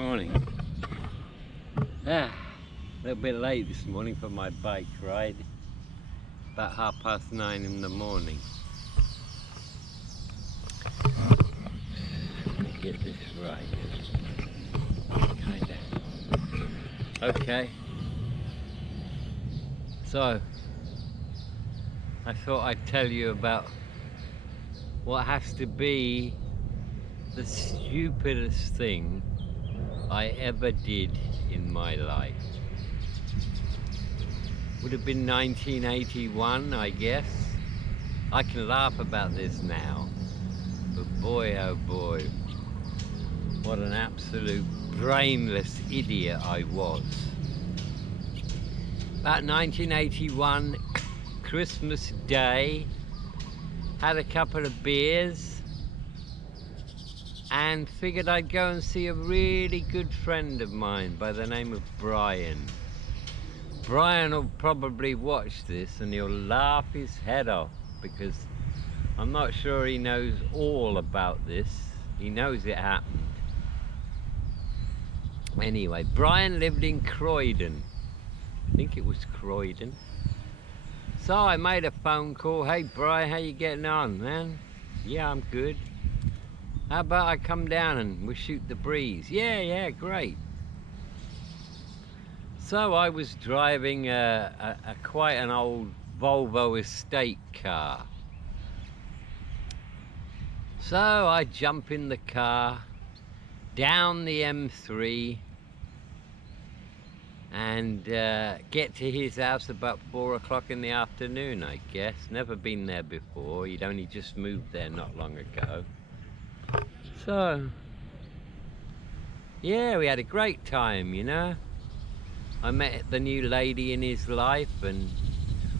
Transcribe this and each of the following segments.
Morning. A little bit late this morning for my bike ride. About 9:30 in the morning. Let me get this right. Kinda. Okay. So, I thought I'd tell you about what has to be the stupidest thing I ever did in my life. Would have been 1981, I guess. I can laugh about this now, but boy oh boy, what an absolute brainless idiot I was. About 1981, Christmas Day, had a couple of beers and figured I'd go and see a really good friend of mine by the name of Brian. Brian will probably watch this and he'll laugh his head off because I'm not sure he knows all about this. He knows it happened. Anyway, Brian lived in Croydon. I think it was Croydon. So I made a phone call. Hey Brian, how you getting on, man? Yeah, I'm good. How about I come down and we shoot the breeze? Yeah, great. So I was driving a quite an old Volvo estate car. So I jump in the car, down the M3, and get to his house about 4 o'clock in the afternoon, I guess. Never been there before. He'd only just moved there not long ago. So, yeah, we had a great time, you know. I met the new lady in his life and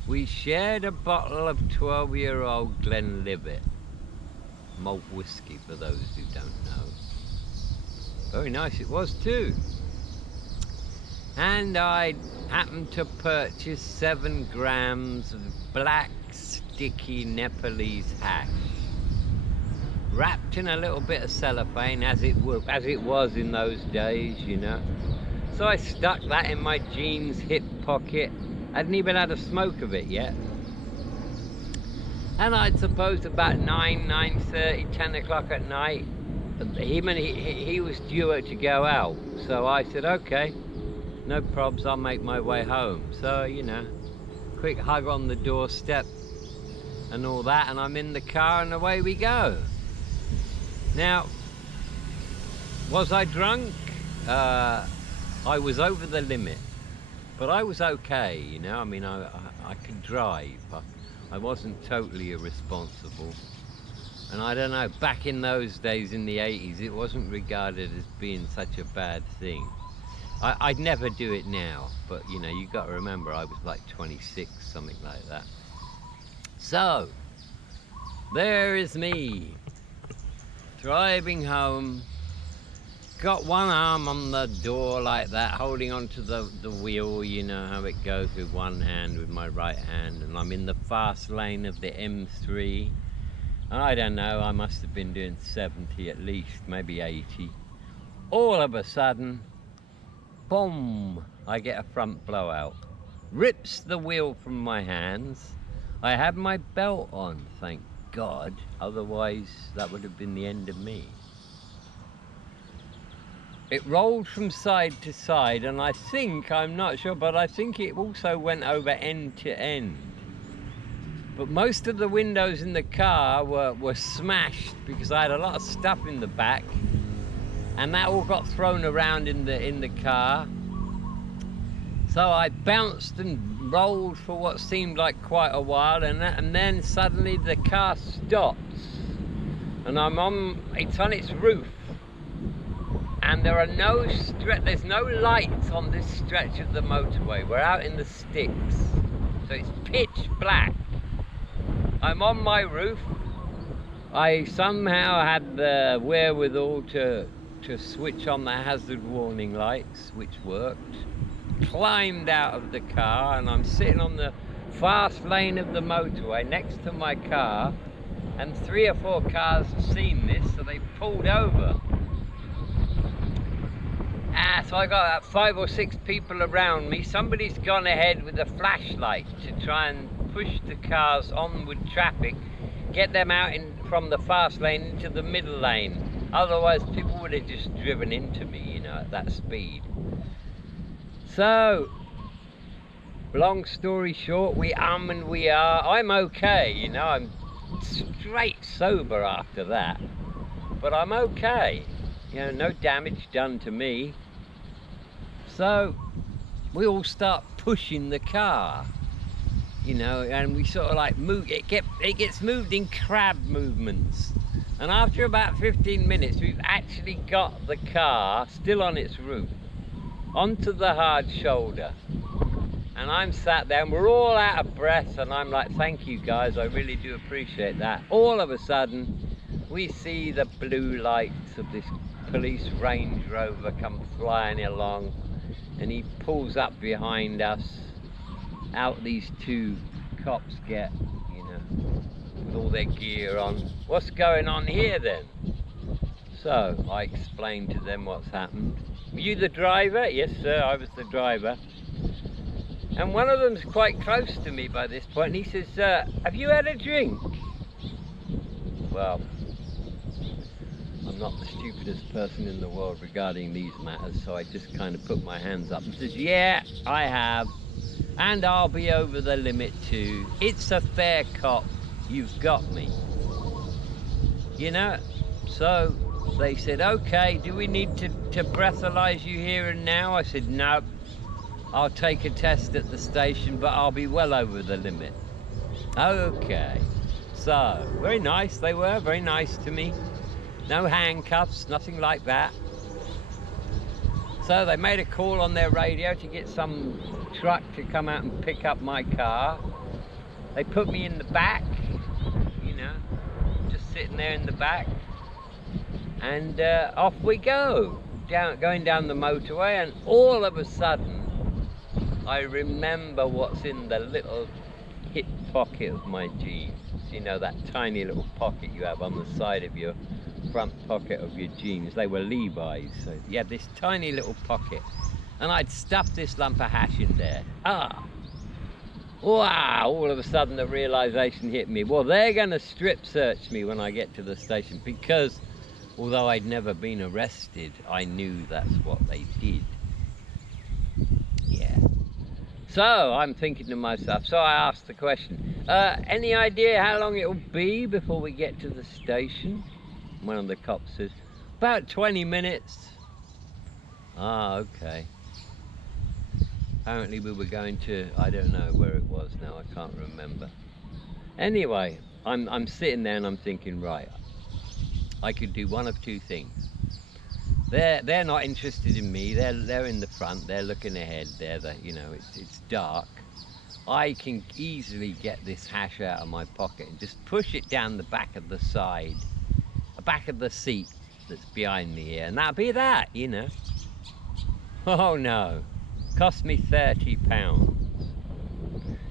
we shared a bottle of 12-year-old Glenlivet. Malt whiskey, for those who don't know. Very nice it was too. And I happened to purchase 7 grams of black, sticky Nepalese hash, wrapped in a little bit of cellophane, as it was in those days, you know. So I stuck that in my jeans hip pocket. I hadn't even had a smoke of it yet. And I'd suppose about 9:30, 10 o'clock at night, he was due to go out. So I said, okay, no probs, I'll make my way home. So, you know, quick hug on the doorstep and all that, and I'm in the car and away we go. Now, was I drunk? I was over the limit, but I was okay, you know. I mean, I could drive. I wasn't totally irresponsible. And I don't know, back in those days in the 80s, it wasn't regarded as being such a bad thing. I'd never do it now, but you know, you got to remember I was like 26, something like that. So, there is me, driving home, got one arm on the door like that, holding onto the wheel, you know how it goes, with one hand, with my right hand, and I'm in the fast lane of the M3. I don't know, I must have been doing 70 at least, maybe 80. All of a sudden, boom, I get a front blowout. Rips the wheel from my hands. I had my belt on, thank God, otherwise that would have been the end of me. It rolled from side to side, and I think, I'm not sure, but I think it also went over end to end. But most of the windows in the car were smashed because I had a lot of stuff in the back, and that all got thrown around in the car. So I bounced and rolled for what seemed like quite a while, and then suddenly the car stops, and it's on its roof, and there's no lights on this stretch of the motorway. We're out in the sticks, so it's pitch black. I'm on my roof. I somehow had the wherewithal to switch on the hazard warning lights, which worked. Climbed out of the car, and I'm sitting on the fast lane of the motorway next to my car, and 3 or 4 cars have seen this, so they pulled over. So I got about 5 or 6 people around me. Somebody's gone ahead with a flashlight to try and push the cars onward traffic, get them out from the fast lane into the middle lane. Otherwise, people would have just driven into me, you know, at that speed. So, long story short, we and we are. I'm okay, you know, I'm straight sober after that. But I'm okay. You know, no damage done to me. So we all start pushing the car, you know, and we sort of like move. It gets moved in crab movements. And after about 15 minutes, we've actually got the car still on its route onto the hard shoulder. And I'm sat there and we're all out of breath, and I'm like, thank you guys, I really do appreciate that. All of a sudden, we see the blue lights of this police Range Rover come flying along, and he pulls up behind us. Out these 2 cops get, you know, with all their gear on. What's going on here then? So I explained to them what's happened. Were you the driver? Yes sir, I was the driver. And one of them's quite close to me by this point, and he says, have you had a drink? Well, I'm not the stupidest person in the world regarding these matters, so I just kind of put my hands up and says, yeah, I have, and I'll be over the limit too. It's a fair cop, you've got me. You know, so they said, okay, do we need to breathalyze you here and now? I said, no, I'll take a test at the station, but I'll be well over the limit. Okay, so very nice, they were very nice to me. No handcuffs, nothing like that. So they made a call on their radio to get some truck to come out and pick up my car. They put me in the back, you know, just sitting there in the back. And off we go, going down the motorway, and all of a sudden, I remember what's in the little hip pocket of my jeans. You know, that tiny little pocket you have on the side of your front pocket of your jeans. They were Levi's, so you had this tiny little pocket, and I'd stuffed this lump of hash in there. Wow, all of a sudden the realization hit me. Well, they're gonna strip search me when I get to the station, because although I'd never been arrested, I knew that's what they did. Yeah. So I'm thinking to myself, so I asked the question, any idea how long it'll be before we get to the station? One of the cops says, about 20 minutes. Okay. Apparently we were going to, I don't know where it was now, I can't remember. Anyway, I'm sitting there and I'm thinking, right, I could do one of 2 things. They're not interested in me, they're in the front, they're looking ahead, you know, it's dark. I can easily get this hash out of my pocket and just push it down the back of the side, the back of the seat that's behind me here, and that'll be that, you know. Oh no, cost me £30.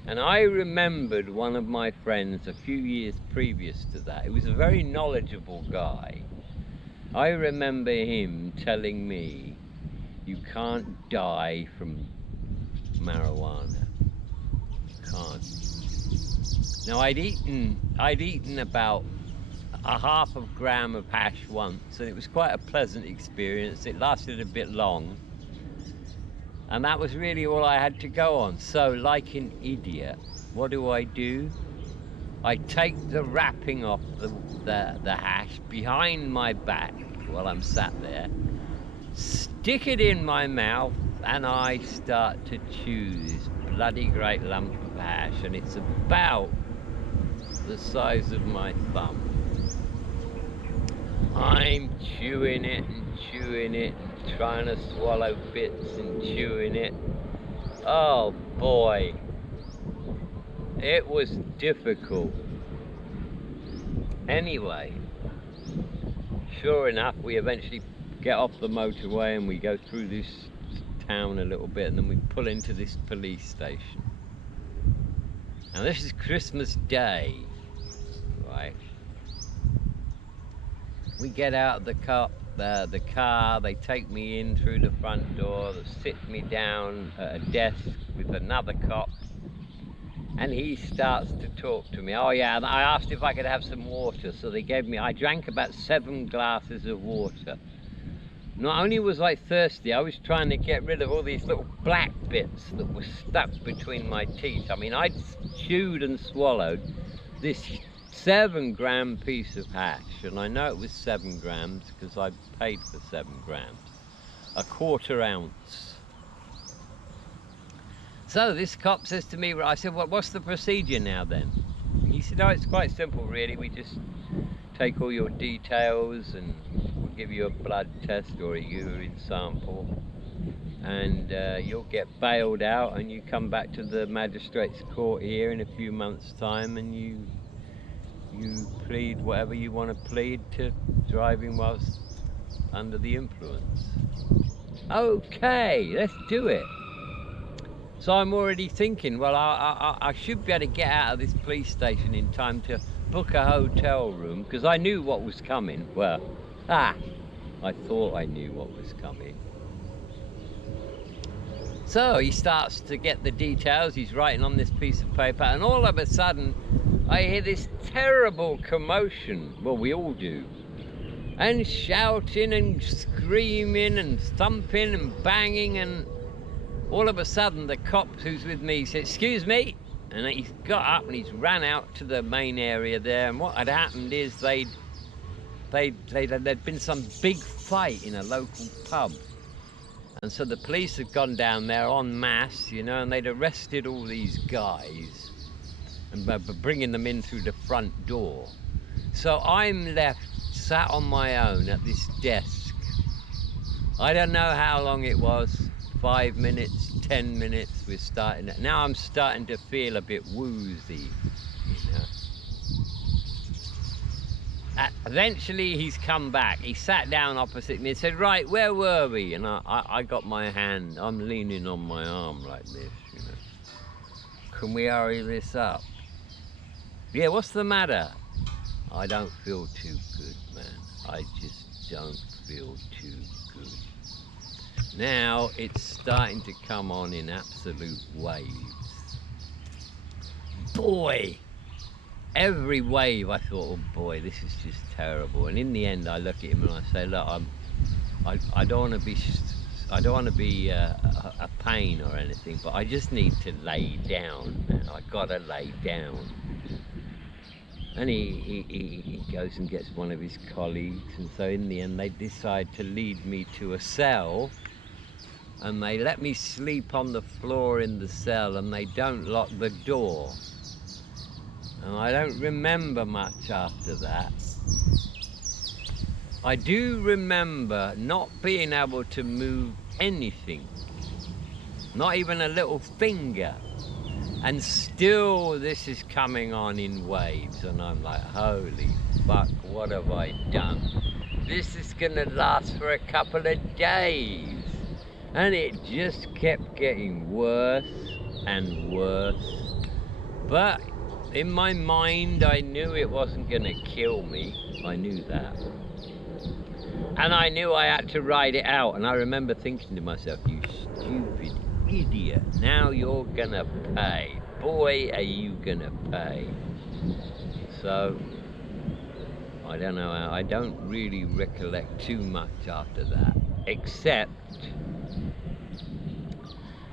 And I remembered one of my friends a few years previous to that. He was a very knowledgeable guy. I remember him telling me, you can't die from marijuana. You can't. Now I'd eaten about a half a gram of hash once, and it was quite a pleasant experience. It lasted a bit long, and that was really all I had to go on. So like an idiot, what do? I take the wrapping off the hash behind my back while I'm sat there, stick it in my mouth, and I start to chew this bloody great lump of hash, and it's about the size of my thumb. I'm chewing it and trying to swallow bits and chewing it. Oh boy, it was difficult. Anyway, sure enough, we eventually get off the motorway and we go through this town a little bit, and then we pull into this police station. Now this is Christmas Day, right? We get out of the the car, they take me in through the front door, they sit me down at a desk with another cop, and he starts to talk to me. Oh yeah, and I asked if I could have some water, so they gave me, I drank about 7 glasses of water. Not only was I thirsty, I was trying to get rid of all these little black bits that were stuck between my teeth. I mean, I'd chewed and swallowed this 7-gram piece of hash, and I know it was 7 grams because I paid for 7 grams, a 1/4 ounce. So this cop says to me, I said, well, what's the procedure now then? He said, oh, it's quite simple really. We just take all your details and we'll give you a blood test or a urine sample, and you'll get bailed out and you come back to the magistrate's court here in a few months' time, and you plead whatever you want to plead to driving whilst under the influence. Okay, let's do it. So I'm already thinking, well, I should be able to get out of this police station in time to book a hotel room, because I knew what was coming. Well, I thought I knew what was coming. So he starts to get the details, he's writing on this piece of paper, and all of a sudden I hear this terrible commotion. Well, we all do. And shouting and screaming and thumping and banging, and all of a sudden the cop who's with me said, excuse me, and he's got up and he's ran out to the main area there, and what had happened is there'd been some big fight in a local pub. And so the police had gone down there en masse, you know, and they'd arrested all these guys and bringing them in through the front door. So I'm left sat on my own at this desk. I don't know how long it was, 5 minutes, 10 minutes, we're starting. Now I'm starting to feel a bit woozy, you know. Eventually he's come back. He sat down opposite me and said, right, where were we? And I got my hand, I'm leaning on my arm like this, you know. Can we hurry this up? Yeah, what's the matter? I don't feel too good, man. I just don't feel too good. Now it's starting to come on in absolute waves. Boy! Every wave I thought, oh boy, this is just terrible. And in the end I look at him and I say, look, I don't want to be a pain or anything, but I just need to lay down, man. I gotta lay down. And he goes and gets one of his colleagues, and so in the end they decide to lead me to a cell, and they let me sleep on the floor in the cell, and they don't lock the door. And I don't remember much after that. I do remember not being able to move anything, not even a little finger. And still this is coming on in waves, and I'm like, holy fuck, what have I done? This is gonna last for a couple of days. And it just kept getting worse and worse. But in my mind, I knew it wasn't gonna kill me. I knew that. And I knew I had to ride it out. And I remember thinking to myself, you stupid idiot, now you're gonna pay. Boy, are you gonna pay. So, I don't know, I don't really recollect too much after that. Except,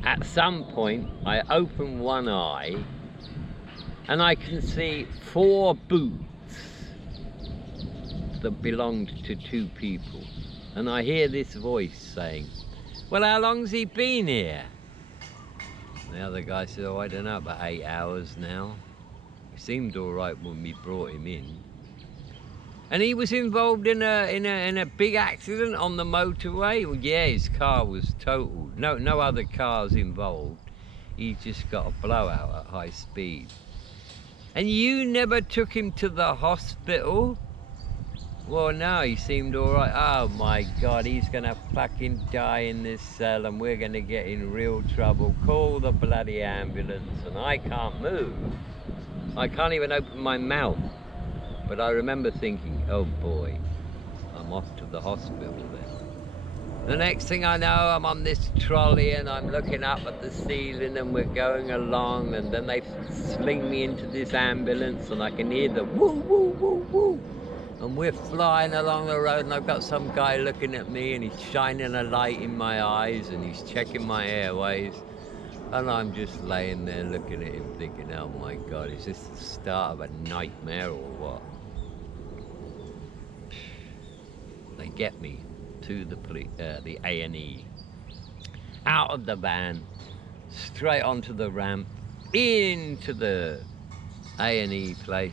at some point, I open one eye, and I can see 4 boots that belonged to 2 people. And I hear this voice saying, well, how long's he been here? The other guy said, oh, I don't know, about 8 hours now. He seemed all right when we brought him in. And he was involved in a big accident on the motorway. Well, yeah, his car was totaled. No other cars involved. He just got a blowout at high speed. And you never took him to the hospital? Well, no, he seemed all right. Oh my God, he's gonna fucking die in this cell and we're gonna get in real trouble. Call the bloody ambulance. And I can't move. I can't even open my mouth. But I remember thinking, oh boy, I'm I'm off to the hospital then. The next thing I know, I'm on this trolley and I'm looking up at the ceiling and we're going along, and then they sling me into this ambulance and I can hear the woo, woo, woo, woo. And we're flying along the road and I've got some guy looking at me and he's shining a light in my eyes and he's checking my airways. And I'm just laying there looking at him thinking, oh my God, is this the start of a nightmare or what? They get me to the A&E, out of the van, straight onto the ramp, into the A&E place.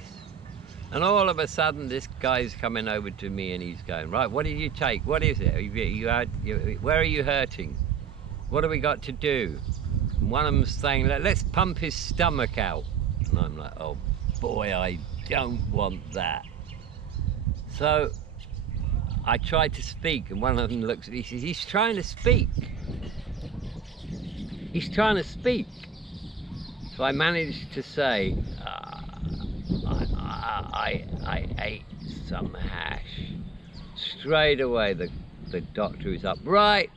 And all of a sudden, this guy's coming over to me and he's going, right, what did you take? What is it? Where are you hurting? What have we got to do? And one of them's saying, let's pump his stomach out. And I'm like, oh boy, I don't want that. So I tried to speak, and one of them looks at me, he says, he's trying to speak. He's trying to speak. So I managed to say, I ate some hash. Straight away, the doctor is up. Right,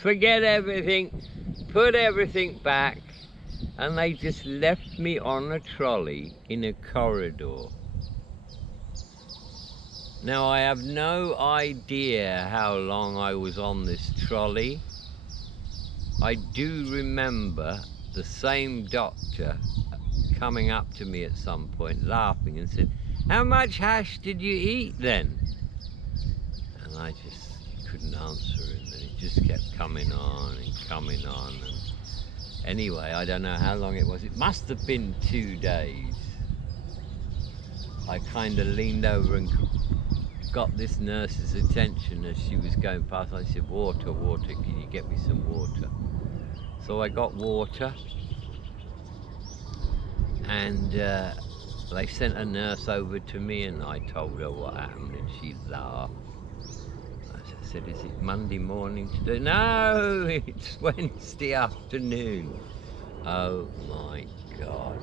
forget everything, put everything back. And they just left me on a trolley in a corridor. Now, I have no idea how long I was on this trolley. I do remember the same doctor coming up to me at some point, laughing, and said, how much hash did you eat then? And I just couldn't answer him, and it just kept coming on and coming on. And anyway, I don't know how long it was. It must have been 2 days. I kind of leaned over and got this nurse's attention as she was going past. I said, water, water, can you get me some water? So I got water, and they sent a nurse over to me, and I told her what happened, and she laughed. I said, is it Monday morning today? No, it's Wednesday afternoon. Oh my God.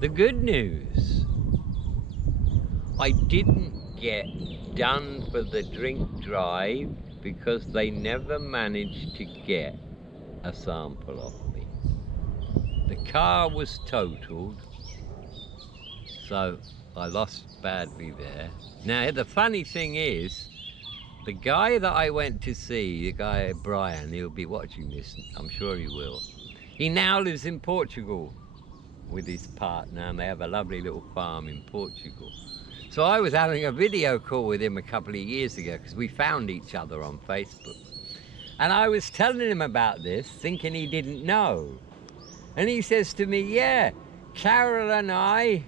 The good news, I didn't get done for the drink drive because they never managed to get a sample of me. The car was totaled, so I lost badly there. Now, the funny thing is, the guy that I went to see, the guy Brian, he'll be watching this, I'm sure he will. He now lives in Portugal with his partner, and they have a lovely little farm in Portugal. So I was having a video call with him a couple of years ago because we found each other on Facebook. And I was telling him about this, thinking he didn't know. And he says to me, yeah, Carol and I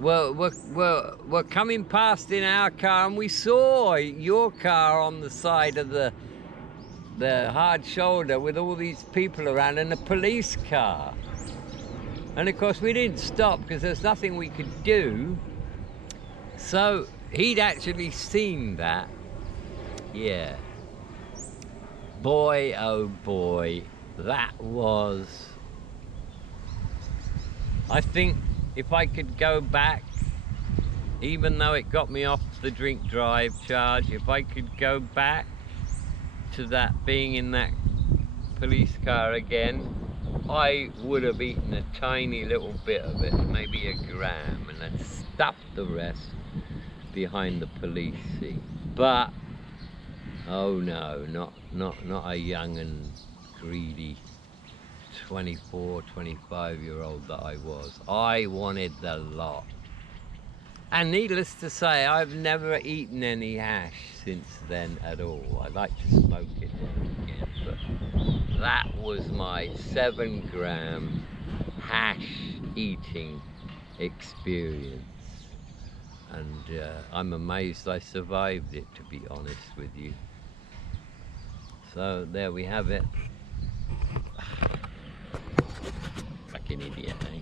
were coming past in our car and we saw your car on the side of the hard shoulder with all these people around and a police car. And of course we didn't stop because there's nothing we could do. So he'd actually seen that. Yeah. Boy, oh boy, that was... I think if I could go back, even though it got me off the drink drive charge, if I could go back to that, being in that police car again, I would have eaten a tiny little bit of it, maybe a gram, and then stuffed the rest behind the police seat. But oh no, not a young and greedy 24, 25-year-old that I was. I wanted the lot. And needless to say, I've never eaten any hash since then at all. I like to smoke it again, but that was my 7-gram hash eating experience. And I'm amazed I survived it, to be honest with you. So there we have it. Fucking idiot, eh?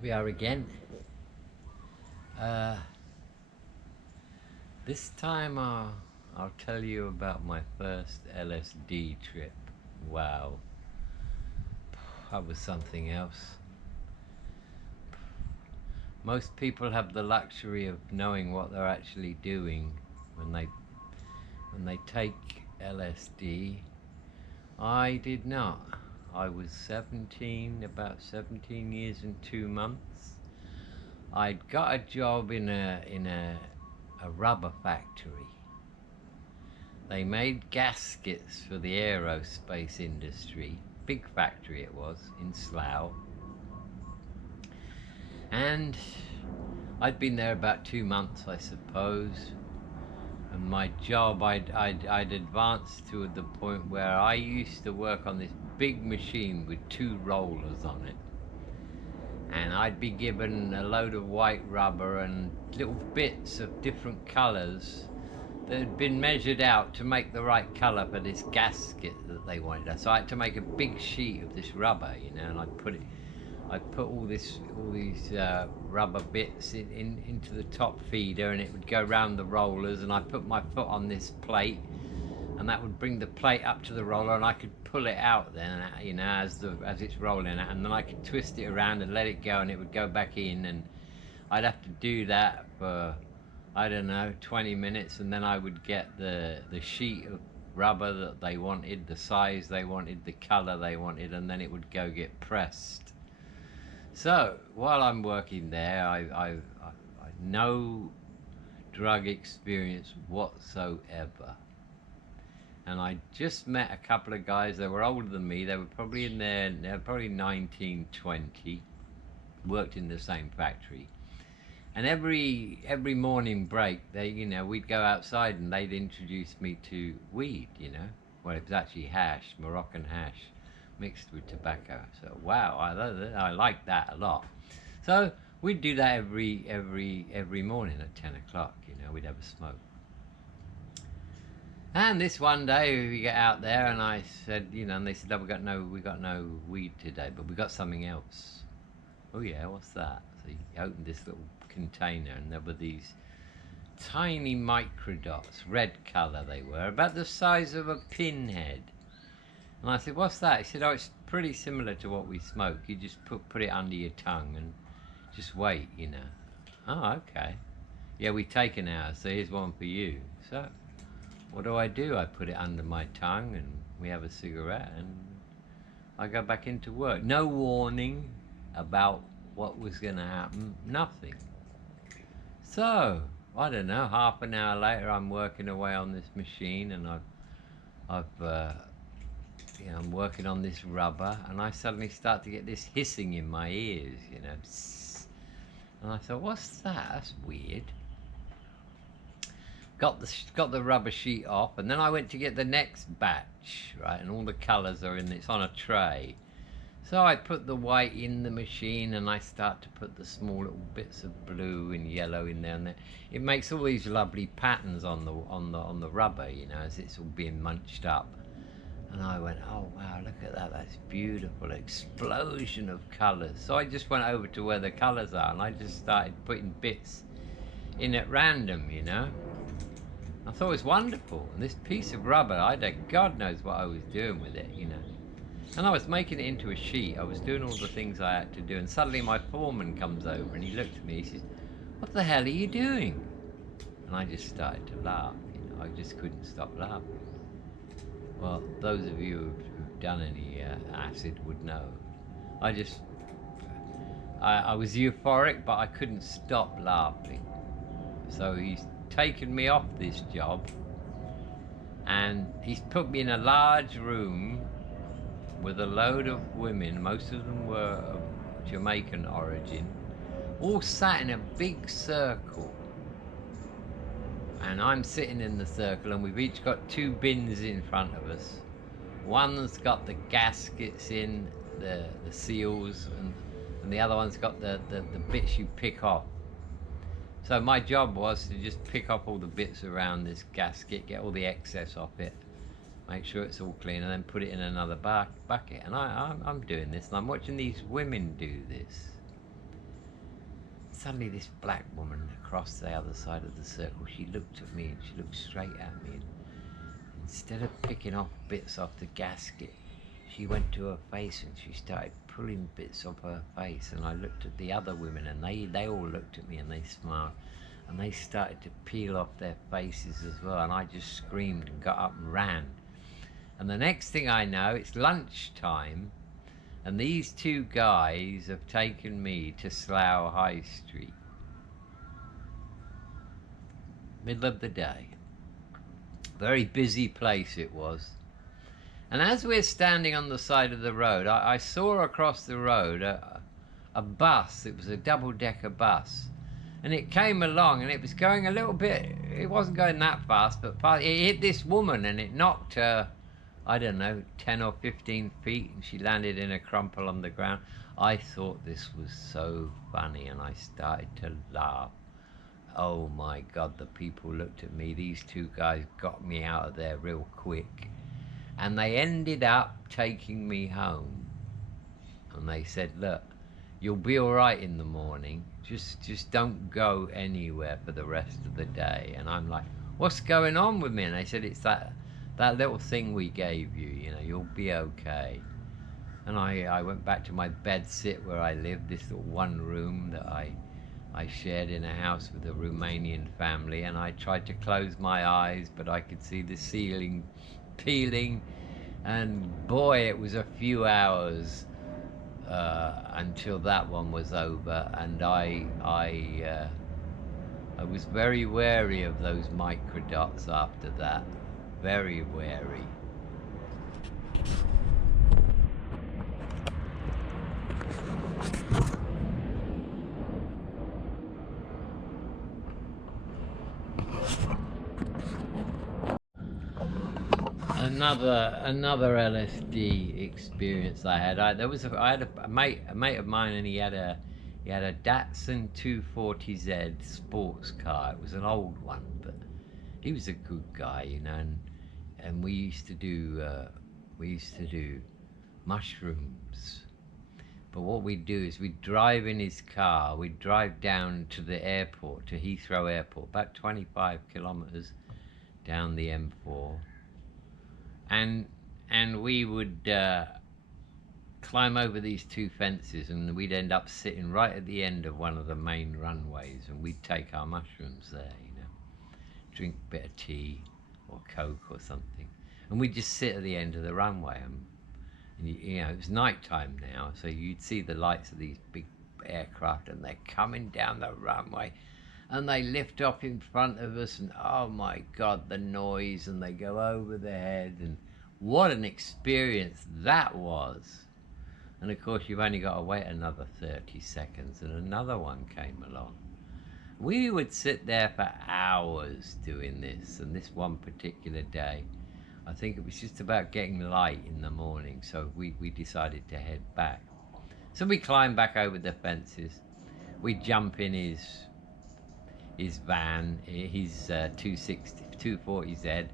We are again. This time I'll tell you about my first LSD trip. Wow. that was something else. Most people have the luxury of knowing what they're actually doing when they take LSD. I did not. I was 17, about 17 years and 2 months. I'd got a job in a rubber factory. They made gaskets for the aerospace industry. Big factory it was, in Slough. And I'd been there about 2 months, I suppose. And my job, I'd advanced to the point where I used to work on this big machine with 2 rollers on it. And I'd be given a load of white rubber and little bits of different colours that had been measured out to make the right colour for this gasket that they wanted. So I had to make a big sheet of this rubber, you know, and I'd put all these rubber bits into the top feeder, and it would go round the rollers, and I put my foot on this plate, and that would bring the plate up to the roller, and I could pull it out then, you know, as it's rolling out, and then I could twist it around and let it go, and it would go back in, and I'd have to do that for, I don't know, 20 minutes, and then I would get the sheet of rubber that they wanted, the size they wanted, the colour they wanted, and then it would go get pressed. So while I'm working there, I've no drug experience whatsoever. And I just met a couple of guys. They were older than me. They were probably they're probably 19, 20. Worked in the same factory. And every morning break, we'd go outside and they'd introduce me to weed, you know. Well, it was actually hash, Moroccan hash, mixed with tobacco. So wow, I like that a lot. So we'd do that every morning at 10 o'clock. You know, we'd have a smoke. And this one day we get out there, and I said, you know, and they said, oh, we got no weed today, but we got something else. Oh yeah, what's that? So he opened this little container, and there were these tiny microdots, red colour they were, about the size of a pinhead. And I said, what's that? He said, oh, it's pretty similar to what we smoke. You just put it under your tongue and just wait, you know. Oh, okay. Yeah, we've taken ours, so here's one for you. So what do? I put it under my tongue, and we have a cigarette, and I go back into work. No warning about what was going to happen, nothing. So, I don't know, half an hour later I'm working away on this machine, and I'm working on this rubber, and I suddenly start to get this hissing in my ears, you know. And I thought, what's that? That's weird. Got the rubber sheet off, and then I went to get the next batch, right? And all the colours are in. It's on a tray. So I put the white in the machine, and I start to put the small little bits of blue and yellow in there, and it makes all these lovely patterns on the rubber, you know, as it's all being munched up. And I went, oh wow, look at that, that's beautiful, explosion of colours. So I just went over to where the colours are, and I just started putting bits in at random, you know. I thought it was wonderful, and this piece of rubber, God knows what I was doing with it, you know. And I was making it into a sheet, I was doing all the things I had to do, and suddenly my foreman comes over, and he looked at me, he says, what the hell are you doing? And I just started to laugh, you know, I just couldn't stop laughing. Well, those of you who've done any acid would know. I was euphoric, but I couldn't stop laughing. So he's taken me off this job, and he's put me in a large room with a load of women, most of them were of Jamaican origin, all sat in a big circle. And I'm sitting in the circle, and we've each got 2 bins in front of us. One's got the gaskets in, the seals, and the other one's got the bits you pick off. So my job was to just pick up all the bits around this gasket, get all the excess off it, make sure it's all clean, and then put it in another bucket. And I'm doing this, and I'm watching these women do this. Suddenly this black woman across the other side of the circle, she looked at me, and she looked straight at me, and instead of picking off bits off the gasket, she went to her face and she started pulling bits off her face, and I looked at the other women and they all looked at me and they smiled, and they started to peel off their faces as well, and I just screamed and got up and ran. And the next thing I know, it's lunchtime, and these two guys have taken me to Slough High Street. Middle of the day. Very busy place it was. And as we're standing on the side of the road, I saw across the road a bus. It was a double-decker bus. And it came along, and it was going a little bit, it wasn't going that fast, but it hit this woman, and it knocked her, I don't know, 10 or 15 feet, and she landed in a crumple on the ground. I thought this was so funny, and I started to laugh. Oh my God, the people looked at me. These two guys got me out of there real quick. And they ended up taking me home. And they said, look, you'll be all right in the morning. Just don't go anywhere for the rest of the day. And I'm like, what's going on with me? And they said, it's that little thing we gave you, you know, you'll be okay. And I went back to my bed sit where I lived, this little one room that I shared in a house with a Romanian family, and I tried to close my eyes, but I could see the ceiling peeling, and boy, it was a few hours until that one was over, and I was very wary of those microdots after that, very wary. Another LSD experience I had. I had a mate of mine, and he had a Datsun 240Z sports car. It was an old one, but he was a good guy, you know. And we used to do mushrooms. But what we'd do is we'd drive in his car. We'd drive down to the airport, to Heathrow Airport, about 25 kilometers down the M4. And we would climb over these two fences, and we'd end up sitting right at the end of one of the main runways, and we'd take our mushrooms there, you know, drink a bit of tea or Coke or something, and we'd just sit at the end of the runway. And you know, it was night time now, so you'd see the lights of these big aircraft, and they're coming down the runway, and they lift off in front of us, and oh my God, the noise, and they go over the head, and what an experience that was. And of course, you've only got to wait another 30 seconds, and another one came along. We would sit there for hours doing this, and this one particular day, I think it was just about getting light in the morning, so we decided to head back. So we climbed back over the fences, we jump in his van, his 240Z,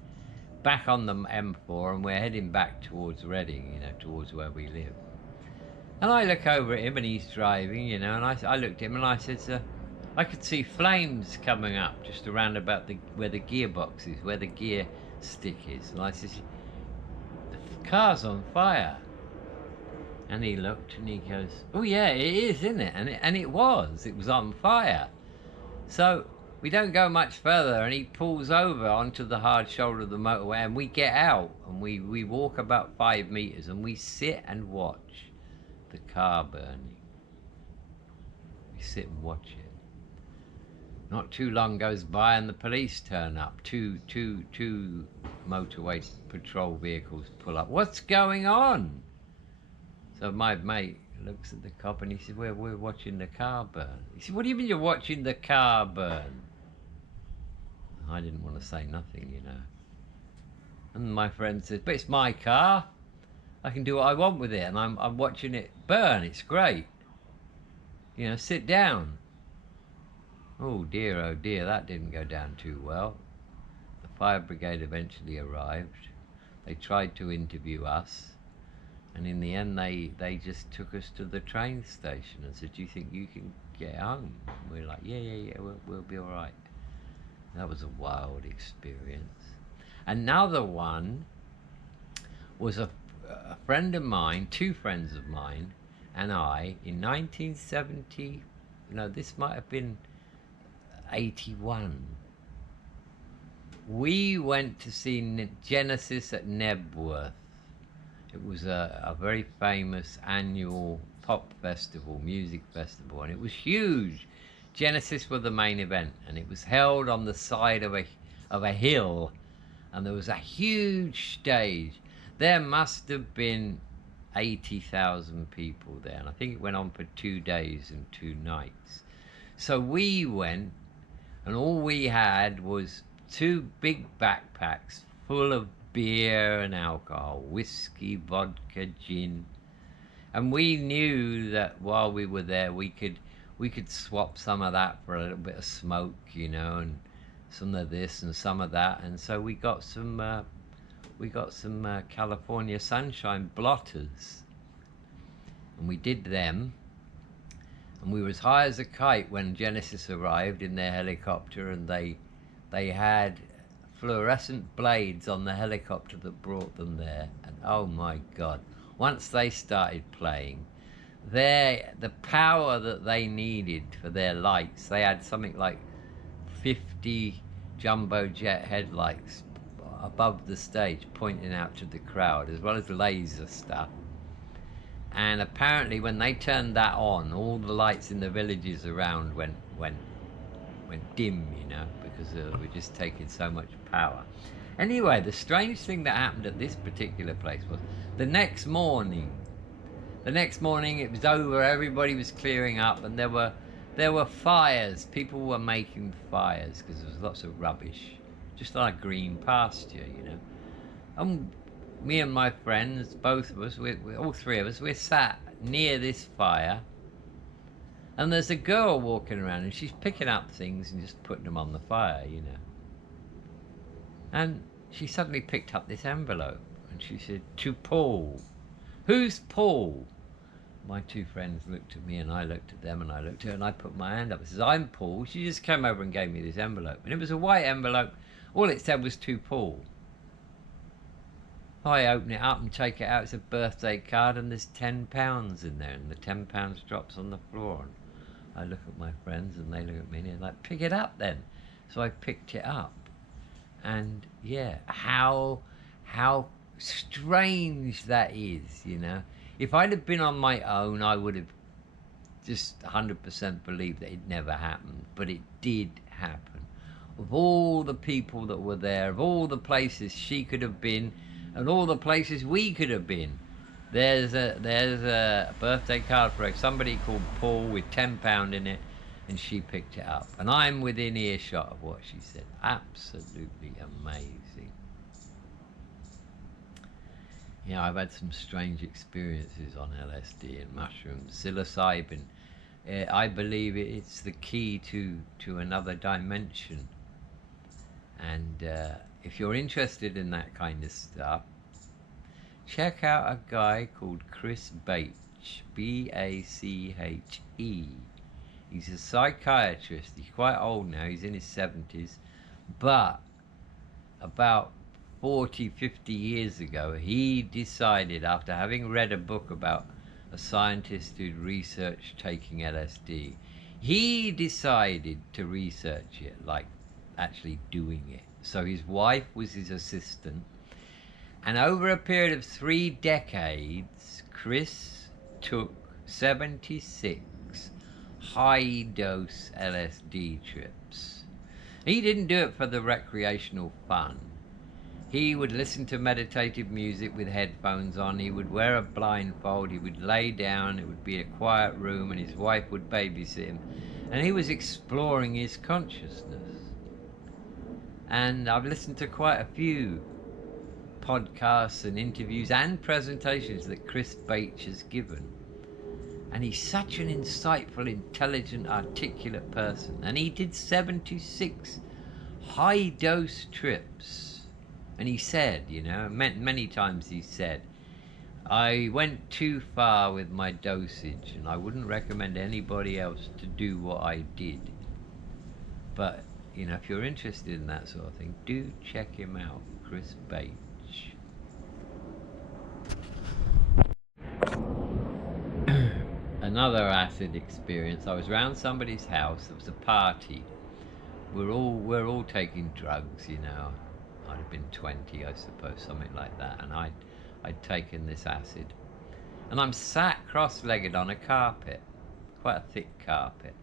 back on the M4, and we're heading back towards Reading, you know, towards where we live. And I look over at him, and he's driving, you know, and I looked at him and I said, I could see flames coming up just around about where the gearbox is, where the gear stick is. And I said, the car's on fire. And he looked and he goes, oh yeah, it is, isn't it? And it was on fire. So we don't go much further, and he pulls over onto the hard shoulder of the motorway, and we get out, and we walk about 5 meters, and we sit and watch the car burning. We sit and watch it. Not too long goes by, and the police turn up. Two motorway patrol vehicles pull up. What's going on? So my mate looks at the cop, and he said, we're watching the car burn. He said, what do you mean you're watching the car burn? I didn't want to say nothing, you know. And my friend said, but it's my car. I can do what I want with it, and I'm watching it burn. It's great. You know, sit down. Oh dear, that didn't go down too well. The fire brigade eventually arrived. They tried to interview us, and in the end they just took us to the train station and said, do you think you can get home? And we're like, yeah, we'll be all right. That was a wild experience. Another one was a friend of mine, two friends of mine, and I, in 1970, no, this might have been 81, we went to see Genesis at Nebworth. It was a very famous annual pop festival, music festival, and it was huge. Genesis were the main event, and it was held on the side of a hill, and there was a huge stage. There must have been 80,000 people there, and I think it went on for 2 days and 2 nights. So we went, and all we had was two big backpacks full of beer and alcohol, whiskey, vodka, gin. And we knew that while we were there, we could swap some of that for a little bit of smoke, you know, and some of this and some of that. And so we got some California Sunshine blotters, and we did them. And we were as high as a kite when Genesis arrived in their helicopter, and they had fluorescent blades on the helicopter that brought them there. And oh my God, once they started playing, the power that they needed for their lights, they had something like 50 jumbo jet headlights above the stage pointing out to the crowd, as well as laser stuff. And apparently when they turned that on, all the lights in the villages around went dim, you know, because we're just taking so much power. Anyway, the strange thing that happened at this particular place was the next morning it was over, everybody was clearing up, and there were fires. People were making fires because there was lots of rubbish, just like green pasture, you know. And me and my friends, both of us, all three of us, we're sat near this fire, and there's a girl walking around, and she's picking up things and just putting them on the fire, you know. And she suddenly picked up this envelope, and she said, "To Paul." "Who's Paul?" My two friends looked at me, and I looked at them, and I looked at her, and I put my hand up. I said, "I'm Paul." She just came over and gave me this envelope, and it was a white envelope. All it said was "To Paul." I open it up and take it out. It's a birthday card, and there's £10 in there, and the £10 drops on the floor. And I look at my friends, and they look at me, and they're like, "Pick it up then." So I picked it up, and yeah, how strange that is, you know. If I'd have been on my own, I would have just 100% believed that it never happened, but it did happen. Of all the people that were there, of all the places she could have been, and all the places we could have been, there's a birthday card for somebody called Paul with £10 in it, and she picked it up, and I'm within earshot of what she said. Absolutely amazing. Yeah, I've had some strange experiences on LSD and mushrooms. Psilocybin, I believe it's the key to another dimension. And if you're interested in that kind of stuff, check out a guy called Chris Bache, Bache. He's a psychiatrist. He's quite old now. He's in his 70s. But about 40, 50 years ago, he decided, after having read a book about a scientist who'd researched taking LSD, he decided to research it, like actually doing it. So his wife was his assistant, and over a period of 3 decades, Chris took 76 high-dose LSD trips. He didn't do it for the recreational fun. He would listen to meditative music with headphones on, he would wear a blindfold, he would lay down, it would be a quiet room, and his wife would babysit him, and he was exploring his consciousness. And I've listened to quite a few podcasts and interviews and presentations that Chris Bache has given. And he's such an insightful, intelligent, articulate person. And he did 76 high-dose trips. And he said, you know, many times he said, "I went too far with my dosage, and I wouldn't recommend anybody else to do what I did." But, you know, if you're interested in that sort of thing, do check him out, Chris Bache. another acid experience. I was round somebody's house. It was a party. We're all taking drugs, you know. I'd have been 20, I suppose, something like that. And I'd taken this acid. And I'm sat cross-legged on a carpet, quite a thick carpet.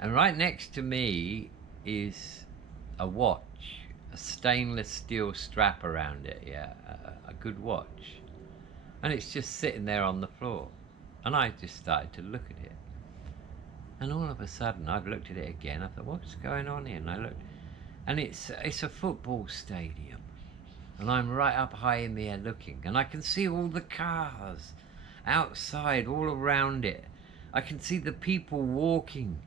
And right next to me is a watch, a stainless steel strap around it, yeah, a good watch. And it's just sitting there on the floor. And I just started to look at it. And all of a sudden, I've looked at it again. I thought, what's going on here? And I looked, and it's a football stadium. And I'm right up high in the air looking. And I can see all the cars outside, all around it. I can see the people walking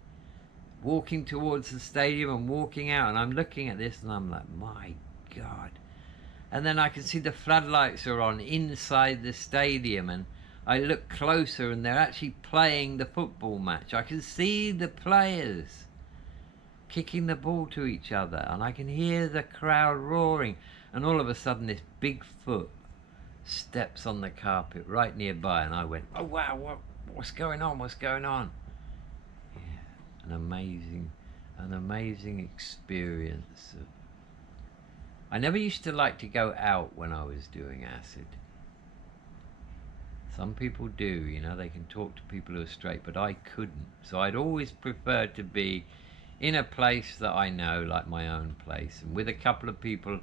towards the stadium and walking out. And I'm looking at this and I'm like, my God. And then I can see the floodlights are on inside the stadium, and I look closer and they're actually playing the football match. I can see the players kicking the ball to each other, and I can hear the crowd roaring. And all of a sudden this big foot steps on the carpet right nearby, and I went, oh wow, what's going on? What's going on? Yeah, an amazing experience. I never used to like to go out when I was doing acid. Some people do, you know, they can talk to people who are straight, but I couldn't. So I'd always preferred to be in a place that I know, like my own place, and with a couple of people,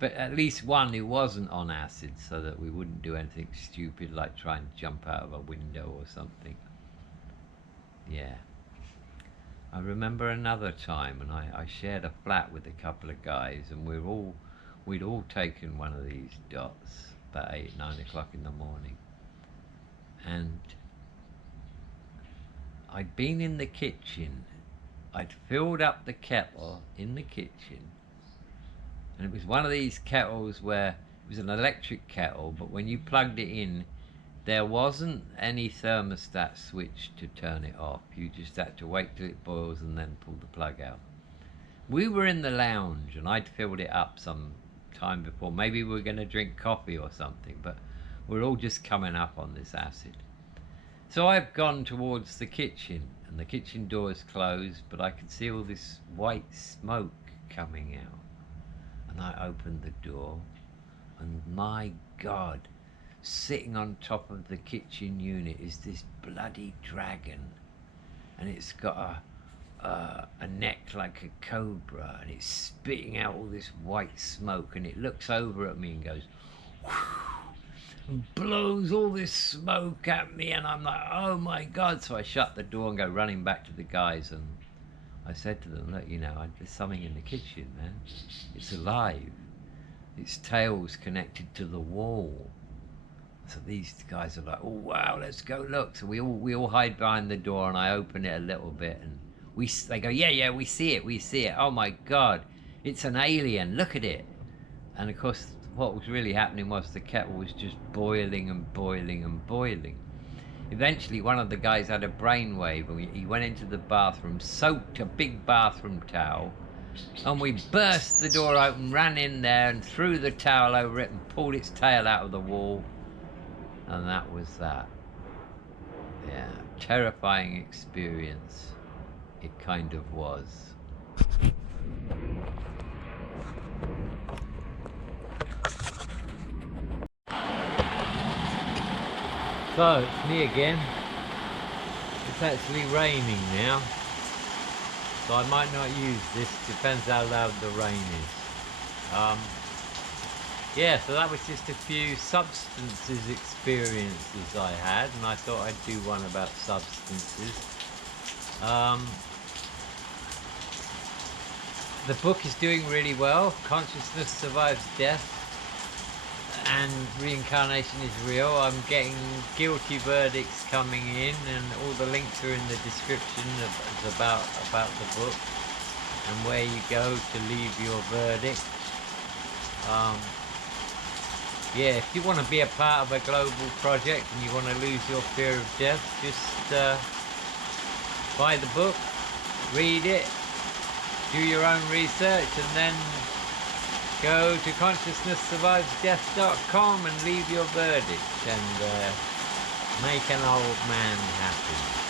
at least one who wasn't on acid, so that we wouldn't do anything stupid like try and jump out of a window or something. Yeah. I remember another time, and I shared a flat with a couple of guys, and we'd all taken one of these dots about 8, 9 o'clock in the morning. And I'd been in the kitchen. I'd filled up the kettle in the kitchen, and it was one of these kettles where it was an electric kettle, but when you plugged it in, there wasn't any thermostat switch to turn it off. You just had to wait till it boils and then pull the plug out. We were in the lounge, and I'd filled it up some time before. Maybe we were going to drink coffee or something, but we're all just coming up on this acid. So I've gone towards the kitchen, and the kitchen door is closed, but I can see all this white smoke coming out. And I opened the door, and my God, sitting on top of the kitchen unit is this bloody dragon, and it's got a neck like a cobra, and it's spitting out all this white smoke, and it looks over at me and goes and blows all this smoke at me, and I'm like, oh my God. So I shut the door and go running back to the guys, and I said to them, look, you know, there's something in the kitchen, man. It's alive. Its tail's connected to the wall. So these guys are like, oh wow, let's go look. So we all hide behind the door, and I open it a little bit, and they go, yeah, we see it. Oh my God, it's an alien. Look at it. And of course, what was really happening was the kettle was just boiling and boiling and boiling. Eventually, one of the guys had a brainwave, and he went into the bathroom, soaked a big bathroom towel, and we burst the door open, ran in there, and threw the towel over it and pulled its tail out of the wall. And that was that. Yeah, terrifying experience. It kind of was. So, it's me again. It's actually raining now, so I might not use this, depends how loud the rain is. Yeah, so that was just a few substances experiences I had, and I thought I'd do one about substances. The book is doing really well. Consciousness Survives Death and Reincarnation is Real. I'm getting guilty verdicts coming in, and all the links are in the description about the book and where you go to leave your verdict. Yeah, if you want to be a part of a global project and you want to lose your fear of death, just buy the book, read it, do your own research, and then go to consciousnesssurvivesdeath.com and leave your verdict. And Make an old man happy.